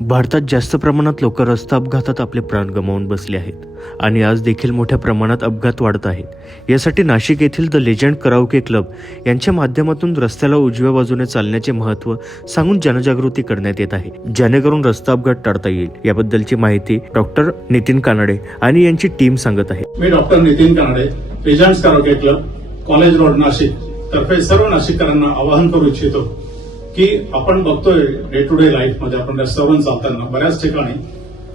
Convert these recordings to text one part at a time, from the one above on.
भारतात जास्त प्रमाणात लोक रस्ता अपघातात आपले प्राण गमावून बसले आहेत आणि आज देखील मोठ्या प्रमाणात अपघात वाढत आहेत. यासाठी नाशिक येथील द लेजंड कराओके क्लब यांच्या माध्यमातून रस्त्याला उजव्या बाजूने चालण्याचे महत्त्व सांगून जनजागृती करण्यात येत आहे. जेणेकरून रस्ता अपघात टाळता येईल याबद्दलची माहिती डॉक्टर नितीन कानडे आणि यांची टीम सांगत आहे. मी doctor Nitin Kanade legend karaoke club college road Nashik तर्फे सर्व नाशिककरांना आवाहन करू इच्छितो. की आपण बघतोय डे टू डे लाईफमध्ये आपण रस्त्यावरून चालताना बऱ्याच ठिकाणी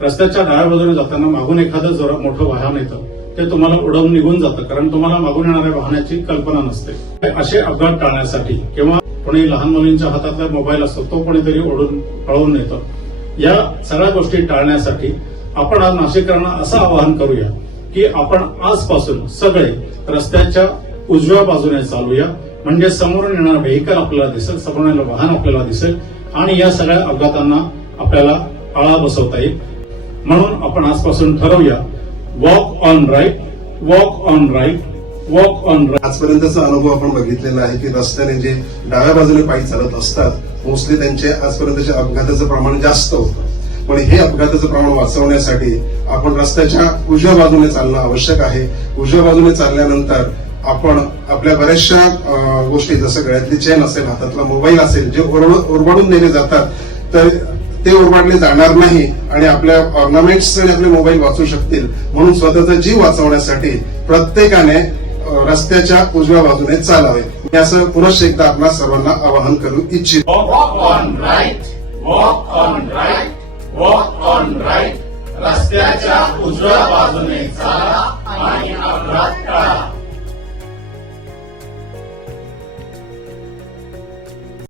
रस्त्याच्या डाव्या बाजूने जाताना मागून एखादं जरा मोठं वाहन येतं ते तुम्हाला उडवून निघून जातं कारण तुम्हाला मागून येणाऱ्या वाहनाची कल्पना नसते. असे अपघात टाळण्यासाठी किंवा कोणी लहान मुलींच्या हातातला मोबाईल असतो तो कोणीतरी ओढून पळवून येतो या सगळ्या गोष्टी टाळण्यासाठी आपण आज नाशिककरांना असं आवाहन करूया की आपण आजपासून सगळे रस्त्याच्या उजव्या बाजूने चालूया. म्हणजे समोरून येणारं व्हेकल आपल्याला दिसेल समोरून येणारं वाहन आपल्याला दिसेल आणि या सगळ्या अपघातांना आपल्याला आळा बसवता येईल. म्हणून आपण आजपासून ठरवूया walk on right walk on right walk on right आजपर्यंतचा अनुभव आपण बघितलेला आहे की रस्त्याने जे डाव्या बाजूने पायी चालत असतात मोस्टली त्यांचे आजपर्यंतच्या अपघाताचं प्रमाण जास्त होतं. पण हे अपघाताचं प्रमाण वाचवण्यासाठी आपण रस्त्याच्या उजव्या बाजूने चालणं आवश्यक आहे. उजव्या बाजूने चालल्यानंतर आपण आपल्या बऱ्याचशा गोष्टी जसं गळ्यातली चेन असेल हातातला मोबाईल असेल जे ओरड- ओरबाडून नेले जातात तर ते ओरबाडले जाणार नाही आणि आपल्या ऑर्नामेंट्स आणि आपले मोबाईल वाचू शकतील म्हणून स्वतःचा जीव वाचवण्यासाठी प्रत्येकाने रस्त्याच्या उजव्या बाजूने चालावे. मी असं पुनश्च एकदा आपल्या सर्वांना आवाहन करू इच्छितो. ऑन राईट ऑन राईट रस्त्याच्या उजव्या बाजूने चाला आणि अपघात टाळा.